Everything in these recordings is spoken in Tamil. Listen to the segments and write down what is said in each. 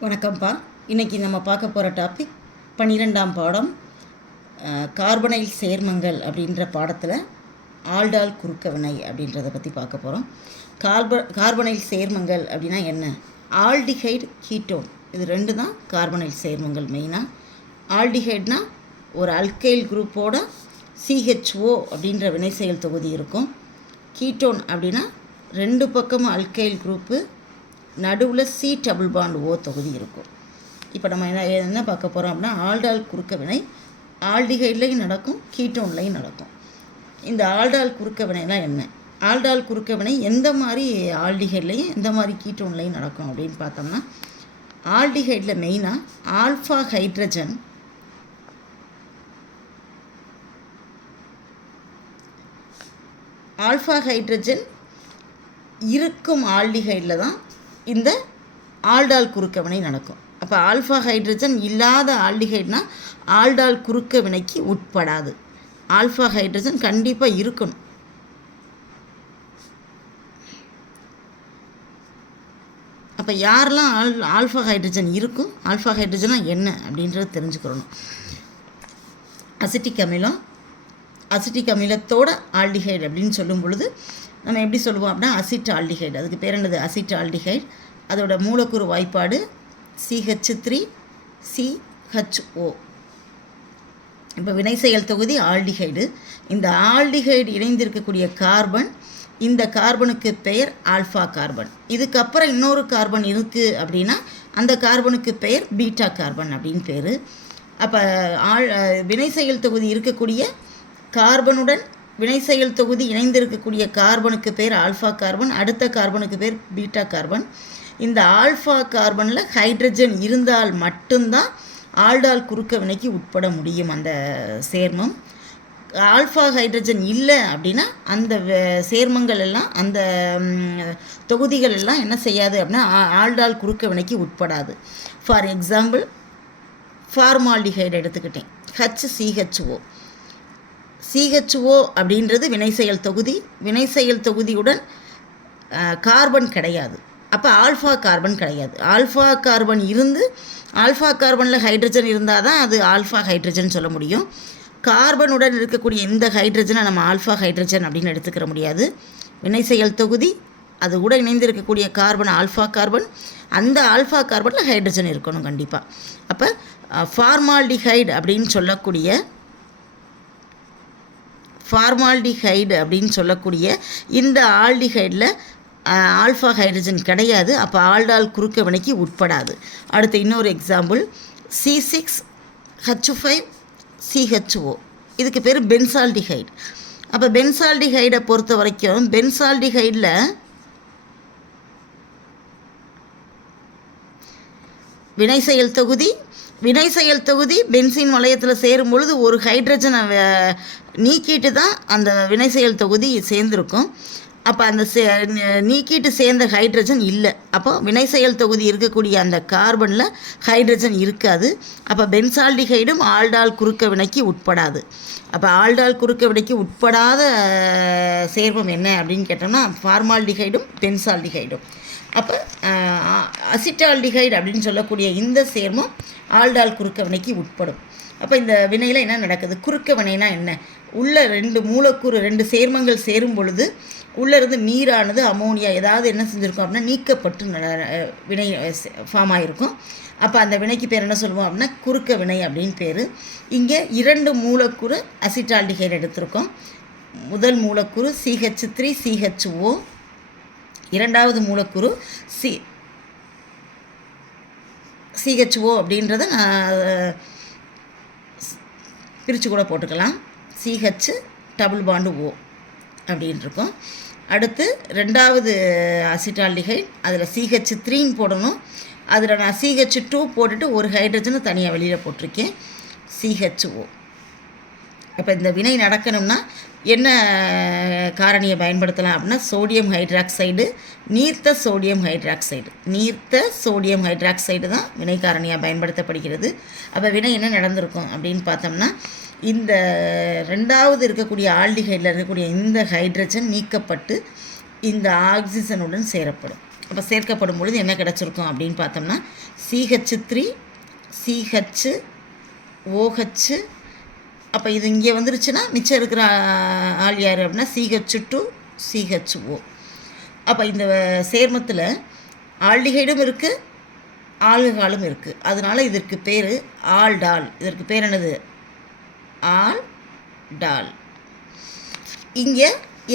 வணக்கம்ப்பா. இன்றைக்கி நம்ம பார்க்க போகிற டாபிக் பன்னிரெண்டாம் பாடம் கார்பனைல் சேர்மங்கள் அப்படின்ற பாடத்தில் ஆல்டால் குறுக்கவினை அப்படின்றத பற்றி பார்க்க போகிறோம் கார்ப கார்பனைல் சேர்மங்கள் அப்படின்னா என்ன? Aldehyde ketone. இது ரெண்டு தான் கார்பனைல் சேர்மங்கள் மெயினாக ஆல்டிஹைட்னா ஒரு அல்கைல் குரூப்போட சிஹெச்ஓ அப்படின்ற வினை செயல் தொகுதி இருக்கும். கீட்டோன் அப்படின்னா ரெண்டு பக்கமும் அல்கைல் குரூப்பு நடுவில் சி டபுள் பாண்ட் ஓ தொகுதி இருக்கும் இப்போ நம்ம என்ன என்ன பார்க்க போகிறோம் அப்படின்னா ஆல்டால் குறுக்க வினை ஆல்டிஹைட்லையும் நடக்கும் கீட்டோன்லையும் நடக்கும். இந்த ஆல்டால் குறுக்க வினைலாம் என்ன? ஆல்டால் குறுக்க வினை எந்த மாதிரி ஆல்டிஹைட்லையும் எந்த மாதிரி கீட்டோன்லையும் நடக்கும் அப்படின்னு பார்த்தோம்னா ஆல்டிஹைடில் மெயினாக ஆல்ஃபா ஹைட்ரஜன் ஆல்ஃபா ஹைட்ரஜன் இருக்கும் ஆல்டிஹைடில் தான் இந்த ஆல்டால் குறுக்க வினை நடக்கும். அப்போ ஆல்ஃபா ஹைட்ரஜன் இல்லாத ஆல்டிஹைட்னா ஆல்டால் குறுக்க வினைக்கு உட்படாது. ஆல்ஃபா ஹைட்ரஜன் கண்டிப்பாக இருக்கணும். அப்போ யாரெல்லாம் ஆல் ஆல்ஃபா ஹைட்ரஜன் இருக்கும்? ஆல்ஃபா ஹைட்ரஜனா என்ன அப்படின்றத தெரிஞ்சுக்கிறணும் அசிட்டிக் அமிலம் அசிட்டிக் அமிலத்தோட ஆல்டிஹைடு அப்படின்னு சொல்லும் பொழுது நம்ம எப்படி சொல்லுவோம் அப்படின்னா அசிட் ஆல்டிஹைடு அதுக்கு பேர் என்னது? அசிட் ஆல்டிஹைடு அதோட மூலக்கூறு வாய்ப்பாடு சிஹெச் த்ரீ சிஹெச்ஓ இப்போ வினைசெயல் தொகுதி ஆல்டிஹைடு. இந்த ஆல்டிஹைடு இணைந்திருக்கக்கூடிய கார்பன் இந்த கார்பனுக்கு பெயர் ஆல்ஃபா கார்பன். இதுக்கப்புறம் இன்னொரு கார்பன் இருக்குது அப்படின்னா அந்த கார்பனுக்கு பெயர் பீட்டா கார்பன் அப்படின்னு பேர். அப்போ ஆள் வினைசெயல் தொகுதி இருக்கக்கூடிய கார்பனுடன் வினை செயல் தொகுதி இணைந்திருக்கக்கூடிய கார்பனுக்கு பேர் ஆல்ஃபா கார்பன் அடுத்த கார்பனுக்கு பேர் பீட்டா கார்பன். இந்த ஆல்ஃபா கார்பனில் ஹைட்ரஜன் இருந்தால் மட்டும்தான் ஆல்டால் குறுக்க வினைக்கு உட்பட முடியும் அந்த சேர்மம். ஆல்ஃபா ஹைட்ரஜன் இல்லை அப்படின்னா அந்த சேர்மங்கள் எல்லாம் அந்த தொகுதிகள் எல்லாம் என்ன செய்யாது அப்படின்னா ஆல்டால் குறுக்க வினைக்கு உட்படாது. ஃபார் எக்ஸாம்பிள் ஃபார்மால்டிஹைடு எடுத்துக்கிட்டேன். ஹச் சிஹெச்ஓ சிஹெச்ஓ அப்படின்றது வினைசெயல் தொகுதி. வினைசெயல் தொகுதியுடன் கார்பன் கிடையாது. அப்போ ஆல்ஃபா கார்பன் கிடையாது. ஆல்ஃபா கார்பன் இருந்து ஆல்ஃபா கார்பனில் ஹைட்ரஜன் இருந்தால் தான் அது ஆல்ஃபா ஹைட்ரஜன் சொல்ல முடியும். கார்பனுடன் இருக்கக்கூடிய இந்த ஹைட்ரஜனை நம்ம ஆல்ஃபா ஹைட்ரஜன் அப்படின்னு எடுத்துக்கிற முடியாது. வினைசெயல் தொகுதி அது கூட இணைந்து இருக்கக்கூடிய கார்பன் ஆல்ஃபா கார்பன். அந்த ஆல்ஃபா கார்பனில் ஹைட்ரஜன் இருக்கணும் கண்டிப்பாக அப்போ ஃபார்மால்டிஹைடு அப்படின்னு சொல்லக்கூடிய ஃபார்மால்டிஹைடு அப்படின்னு சொல்லக்கூடிய இந்த ஆல்டிஹைடில் ஆல்ஃபா ஹைட்ரஜன் கிடையாது. அப்போ ஆல்டால் குறுக்க வினைக்கு உட்படாது. அடுத்து இன்னொரு example C six H five CHO இதுக்கு பேர் பென்சால்டிஹைடு அப்போ பென்சால்டிஹைடை பொறுத்த வரைக்கும் பென்சால்டிஹைடில் வினைசெயல் தொகுதி வினை செயல் தொகுதி பென்சின் வளையத்தில் சேரும் பொழுது ஒரு ஹைட்ரஜனை நீக்கிட்டு தான் அந்த வினை செயல் தொகுதி சேர்ந்துருக்கும். அப்போ அந்த சே நீக்கிட்டு சேர்ந்த ஹைட்ரஜன் இல்லை. அப்போ வினை செயல் தொகுதி இருக்கக்கூடிய அந்த கார்பனில் ஹைட்ரஜன் இருக்காது. அப்போ பென்சால்டிஹைடும் ஆல்டால் குறுக்க வினைக்கு உட்படாது. அப்போ ஆல்டால் குறுக்க வினைக்கு உட்படாத சேர்மம் என்ன அப்படின்னு கேட்டோம்னா ஃபார்மால்டிஹைடும் பென்சால்டிஹைடும் அப்போ அசிட்டால்டிஹைடு அப்படின்னு சொல்லக்கூடிய இந்த சேர்மம் ஆல்டால் குறுக்க வினைக்கு உட்படும். அப்போ இந்த வினையில் என்ன நடக்குது? குறுக்க வினைனா என்ன? உள்ள ரெண்டு மூலக்கூறு ரெண்டு சேர்மங்கள் சேரும் பொழுது உள்ளே இருந்து நீரானது அமோனியா ஏதாவது என்ன செஞ்சுருக்கோம் அப்படின்னா நீக்கப்பட்டு வினை ஃபார்ம் ஆகிருக்கும் அப்போ அந்த வினைக்கு பேர் என்ன சொல்லுவோம் அப்படின்னா குறுக்க வினை அப்படின்னு பேர். இங்கே இரண்டு மூலக்கூறு அசிட்டால்டிஹைடு எடுத்திருக்கோம். முதல் மூலக்கூறு சிஹெச் த்ரீ சிஹெச்ஓ இரண்டாவது மூலக்கூறு சி சிஹெச்ஓ அப்படின்றத நான் பிரித்து கூட போட்டுக்கலாம். சிஹெச் டபுள் பாண்டு ஓ அப்படின்னு இருக்கும். அடுத்து ரெண்டாவது அசிட்டால்டிஹைட் அதில் சிஹெச் த்ரீன்னு போடணும். அதில் நான் சிஹெச் டூ போட்டுட்டு ஒரு ஹைட்ரஜனை தனியாக வெளியில் போட்டிருக்கேன். சிஹெச்ஓ அப்போ இந்த வினை நடக்கணும்னா என்ன காரணியை பயன்படுத்தலாம் அப்படின்னா சோடியம் ஹைட்ராக்சைடு நீர்த்த சோடியம் ஹைட்ராக்சைடு நீர்த்த சோடியம் ஹைட்ராக்சைடு தான் வினை காரணியாக பயன்படுத்தப்படுகிறது. அப்போ வினை என்ன நடந்திருக்கும் அப்படின்னு பார்த்தோம்னா இந்த ரெண்டாவது இருக்கக்கூடிய ஆல்டிஹைடில் இருக்கக்கூடிய இந்த ஹைட்ரஜன் நீக்கப்பட்டு இந்த ஆக்சிஜனுடன் சேரப்படும். அப்போ சேர்க்கப்படும் பொழுது என்ன கிடச்சிருக்கும் அப்படின்னு பார்த்தோம்னா சிஹெச் த்ரீ சிஹெச் ஓஹெச் அப்போ இது இங்கே வந்துருச்சுன்னா மிச்சம் இருக்கிற ஆள் யார் அப்படின்னா சிஹெச் டூ சிஹெச் ஓ அப்போ இந்த சேர்மத்தில் ஆல்டிஹைடும் இருக்குது ஆல்கஹாலும் இருக்குது அதனால் இதற்கு பேர் ஆல்டால். இதற்கு பேர் என்னது? ஆல் டால் இங்கே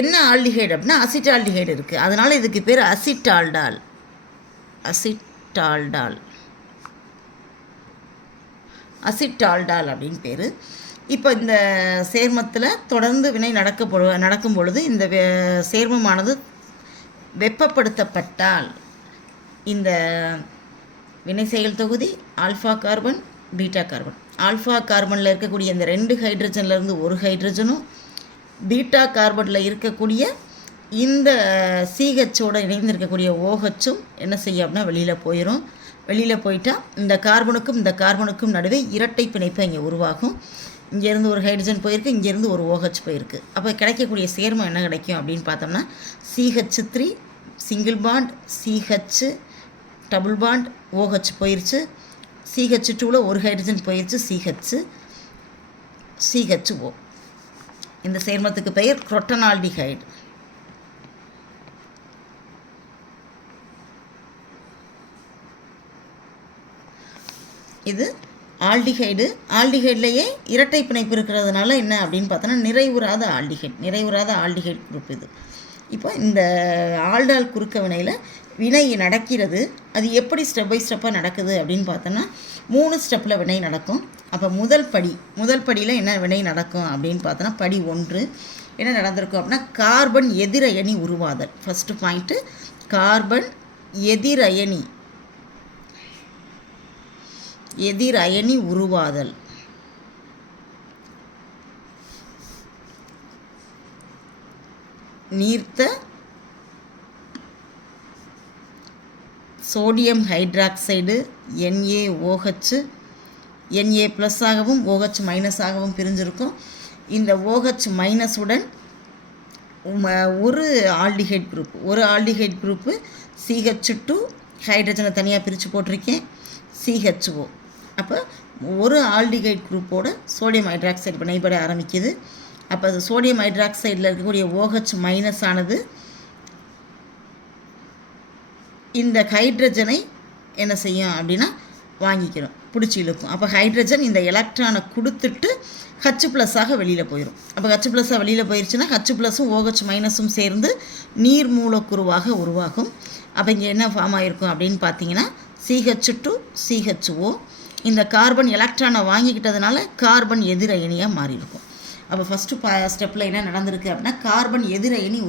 என்ன ஆல்டிஹைடு அப்படின்னா அசிட்டால்டிஹைடு இருக்குது அதனால் இதுக்கு பேர் அசிட்டால்டால். அசிட்டால்டால். அசிட்டால்டால் அப்படின்னு பேர். இப்போ இந்த சேர்மத்தில் தொடர்ந்து வினை நடக்க நடக்கும் பொழுது இந்த சேர்மமானது வெப்பப்படுத்தப்பட்டால் இந்த வினை செயல் தொகுதி alpha carbon beta carbon. Alpha கார்பனில் இருக்கக்கூடிய இந்த ரெண்டு ஹைட்ரஜன்லேருந்து ஒரு ஹைட்ரஜனும் பீட்டா கார்பனில் இருக்கக்கூடிய இந்த சிஹெச்சோடு இணைந்திருக்கக்கூடிய ஓஹெச்சும் என்ன செய்யும் அப்படின்னா வெளியில் போயிடும் வெளியில் போயிட்டால் இந்த கார்பனுக்கும் இந்த கார்பனுக்கும் நடுவே இரட்டை பிணைப்பு இங்கே உருவாகும். இங்கேருந்து ஒரு ஹைட்ரஜன் போயிருக்கு இங்கேருந்து ஒரு ஓஹெச் போயிருக்கு. அப்போ கிடைக்கக்கூடிய சேர்மம் என்ன கிடைக்கும் அப்படின்னு பார்த்தோம்னா CH three single bond CH double bond OH போயிடுச்சு சிஹெச் டூவில் ஒரு ஹைட்ரஜன் போயிடுச்சு சிஹெச் சிஹெச் ஓ இந்த சேர்மத்துக்கு பெயர் குரொட்டனால்டிஹைடு இது ஆல்டிஹைடு ஆல்டிஹைட்லேயே இரட்டை பிணைப்பு இருக்கிறதுனால என்ன அப்படின்னு பார்த்தோன்னா நிறைவுறாத ஆல்டிஹைட் நிறைவுறாத ஆல்டிஹைட் குரூப் இது. இப்போ இந்த ஆல்டால் குறுக்க வினையில் வினை நடக்கிறது அது எப்படி ஸ்டெப் பை ஸ்டெப்பாக நடக்குது அப்படின்னு பார்த்தோன்னா மூணு ஸ்டெப்பில் வினை நடக்கும். அப்போ முதல் படி முதல் படியில் என்ன வினை நடக்கும் அப்படின்னு பார்த்தோன்னா படி ஒன்று. என்ன நடந்திருக்கும் அப்படின்னா கார்பன் எதிரயணி உருவாதல். ஃபஸ்ட்டு பாயிண்ட்டு கார்பன் எதிரயணி. எதிர் அயனி உருவாதல். நீர்த்த சோடியம் ஹைட்ராக்சைடு என்ஏ ஓஹச் என்ஏ ப்ளஸ்ஸாகவும் ஓஹெச் மைனஸாகவும் பிரிஞ்சிருக்கும். இந்த ஓஹெச் மைனஸுடன் ஒரு ஆல்டிஹைட் குரூப் ஒரு ஆல்டிஹைட் குரூப்பு சிஹெச் டூ ஹைட்ரஜனை தனியாக பிரித்து போட்டிருக்கேன். சிஹெச்ஓ அப்போ ஒரு ஆல்டிகைட் குரூப்போட சோடியம் ஹைட்ராக்சைடு வினைபட ஆரம்பிக்குது. அப்போ அது சோடியம் ஹைட்ராக்சைடில் இருக்கக்கூடிய ஓஹெச் மைனஸ் ஆனது இந்த ஹைட்ரஜனை என்ன செய்யும் அப்படின்னா வாங்கிக்கிறோம். பிடிச்சி இழுக்கும். அப்போ ஹைட்ரஜன் இந்த எலக்ட்ரானை கொடுத்துட்டு ஹச் ப்ளஸ்ஸாக வெளியில் போயிடும் அப்போ ஹச் ப்ளஸ்ஸாக வெளியில் போயிடுச்சுன்னா ஹச் ப்ளஸ்ஸும் ஓஹெச் மைனஸும் சேர்ந்து நீர் மூலக்குருவாக உருவாகும். அப்போ இங்கே என்ன ஃபார்ம் ஆகிருக்கும் அப்படின்னு பார்த்தீங்கன்னா C H two C H O இந்த கார்பன் எலக்ட்ரானை வாங்கிக்கிட்டதுனால கார்பன் எதிர் அயனியாக மாறியிருக்கும். அப்போ ஃபஸ்ட்டு பா ஸ்டெப்பில் என்ன நடந்திருக்கு அப்படின்னா கார்பன் எதிர் அயனி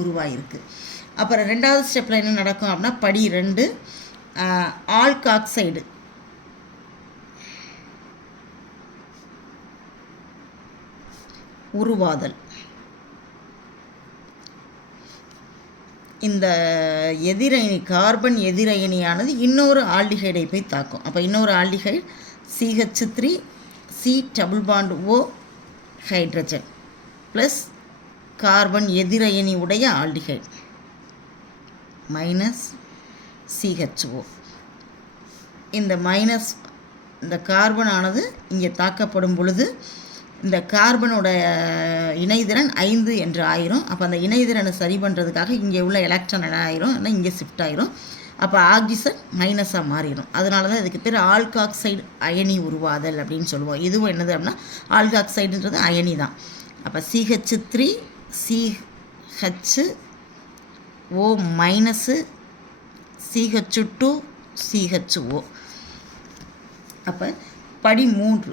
அப்புறம் ரெண்டாவது ஸ்டெப்பில் என்ன நடக்கும் அப்படின்னா படி ரெண்டு ஆல்காக்சைடு உருவாதல். இந்த எதிரணி கார்பன் எதிரயனியானது இன்னொரு ஆல்டிஹைடை போய் தாக்கும். அப்போ இன்னொரு aldehyde CH three C double bond O hydrogen plus carbon எதிரயனி உடைய ஆல்டிஹைட் மைனஸ் சிஹெச்ஓ இந்த மைனஸ் இந்த கார்பனானது இங்கே தாக்கப்படும் பொழுது இந்த கார்பனோட இணைதிறன் ஐந்து என்று ஆயிரும். அப்போ அந்த இணைதிறனை சரி பண்ணுறதுக்காக இங்கே உள்ள எலக்ட்ரான் என்ன ஆயிரும்? ஆனால் இங்கே ஷிஃப்ட் ஆயிரும். அப்போ ஆக்சிஜன் மைனஸாக மாறிடும். அதனால தான் இதுக்கு பேர் ஆல்காக்சைடு அயனி உருவாதல் அப்படின்னு சொல்லுவோம். இதுவும் என்னது அப்படின்னா ஆல்காக்சைடுன்றது அயனி தான் அப்போ CH three CH O minus CH two CH O அப்போ படி மூன்று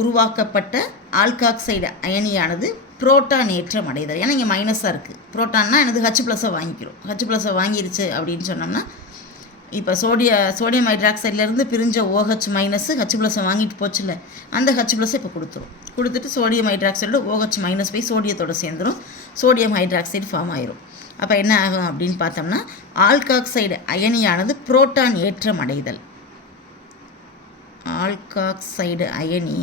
உருவாக்கப்பட்ட ஆல்காக்சைடு அயனியானது புரோட்டான் ஏற்றம் அடைதல். ஏன்னா இங்கே மைனஸாக இருக்குது புரோட்டான்னா எனது ஹச் ப்ளஸை வாங்கிக்கிறோம். ஹச் ப்ளஸை வாங்கிருச்சு அப்படின்னு சொன்னோம்னா இப்போ சோடிய சோடியம் ஹைட்ராக்சைட்லேருந்து பிரிஞ்ச ஓஹெச் மைனஸ் ஹச் ப்ளஸை வாங்கிட்டு போச்சுல அந்த ஹச் ப்ளஸ்ஸை இப்போ கொடுத்துரும். கொடுத்துட்டு சோடியம் ஹைட்ராக்சைடு ஓஹெச் மைனஸ் போய் சோடியத்தோட சேர்ந்துடும் சோடியம் ஹைட்ராக்சைடு ஃபார்ம் ஆயிரும். அப்போ என்ன ஆகும் அப்படின்னு பார்த்தோம்னா ஆல்காக்சைடு அயனியானது புரோட்டான் ஏற்றம் அடைதல். ஆல்காக்சைடு அயனி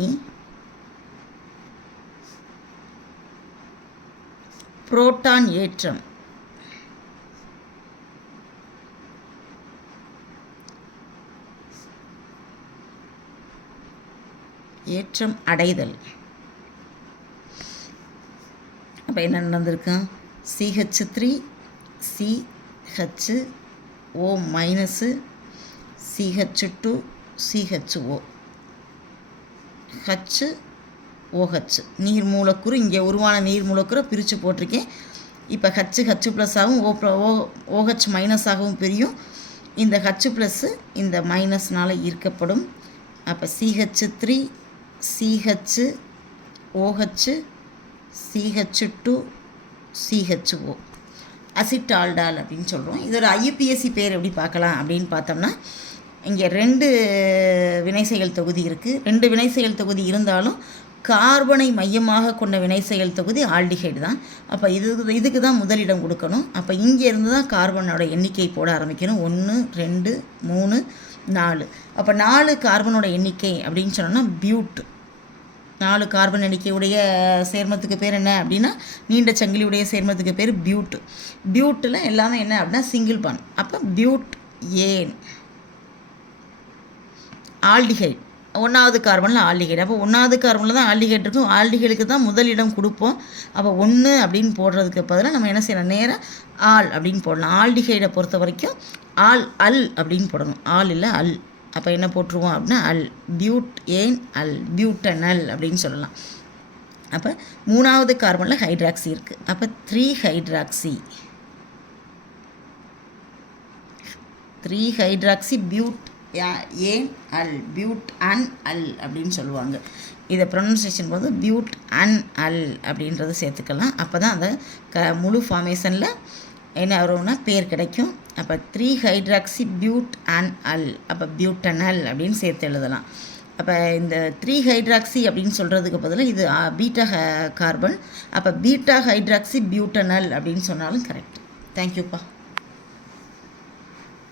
புரோட்டான் ஏற்றம். ஏற்றம் அடைதல். அப்போ என்ன நடந்திருக்கும் CH three CH O minus CH two CH O H OH நீர் மூலக்கூறு இங்கே உருவான நீர் மூலக்கூறை பிரித்து போட்டிருக்கேன். இப்போ ஹச்சு ஹச்சு ப்ளஸ்ஸாகவும் ஓ ஓ ஓஹெச் மைனஸாகவும் பிரியும். இந்த ஹச்சு ப்ளஸ்ஸு இந்த மைனஸ்னால் ஈர்க்கப்படும். அப்போ CH three CH OH CH two CHO acetaldol அப்படின்னு சொல்கிறோம் இதோட ஐயுபிஎஸ்சி பேர் எப்படி பார்க்கலாம் அப்படின்னு பார்த்தோம்னா இங்கே ரெண்டு வினைசெயல் தொகுதி இருக்குது ரெண்டு வினைசெயல் தொகுதி இருந்தாலும் கார்பனை மையமாக கொண்ட வினைசெயல் தொகுதி ஆல்டிஹைடு தான். அப்போ இது இதுக்கு தான் முதலிடம் கொடுக்கணும். அப்போ இங்கேருந்து தான் கார்பனோட எண்ணிக்கை போட ஆரம்பிக்கணும். ஒன்று ரெண்டு மூணு நாலு. அப்போ நாலு கார்பனோட எண்ணிக்கை அப்படின்னு சொன்னோம்னா பியூட். நாலு கார்பன் எண்ணிக்கையுடைய சேர்மத்துக்கு பேர் என்ன அப்படின்னா நீண்ட சங்கிலியுடைய சேர்மத்துக்கு பேர் பியூட். பியூட்டில் எல்லாமே என்ன அப்படின்னா சிங்கிள் பான் அப்போ பியூட் ஏன்? ஆல்டிஹைட். ஒன்றாவது கார்பனில் ஆல்டிஹைட் அப்போ ஒன்றாவது கார்பனில் தான் ஆல்டிஹைட் இருக்கும். ஆல்டிஹைடுக்கு தான் முதலிடம் கொடுப்போம். அப்போ ஒன்று அப்படின்னு போடுறதுக்கு பதிலாக நம்ம என்ன செய்யலாம்? நேராக ஆல் அப்படின்னு போடலாம். ஆல்டிகைடை பொறுத்த வரைக்கும் ஆல் அல் அப்படின்னு போடணும். ஆல் இல்லை அல். அப்போ என்ன போட்டுருவோம் அப்படின்னா அல். பியூட் ஏன் அல். பியூட்டனல் அப்படின்னு சொல்லலாம். அப்போ மூணாவது கார்பனில் ஹைட்ராக்சி இருக்குது அப்போ three hydroxy three hydroxy butanal but an அல் அப்படின்னு சொல்லுவாங்க. இதை ப்ரொனன்சியேஷன் போது பியூட் அன் அல் அப்படின்றத சேர்த்துக்கலாம். அப்போ தான் அந்த க முழு ஃபார்மேஷனில் என்ன வரும்னா பேர் கிடைக்கும். அப்போ three hydroxy butanal. அப்போ பியூட்டனல் அப்படின்னு சேர்த்து எழுதலாம். அப்போ இந்த த்ரீ ஹைட்ராக்சி அப்படின்னு சொல்கிறதுக்கு பதிலாக இது பீட்டா கார்பன். அப்போ பீட்டா ஹைட்ராக்சி பியூட்டனல் அப்படின்னு சொன்னாலும் கரெக்ட் தேங்க்யூப்பா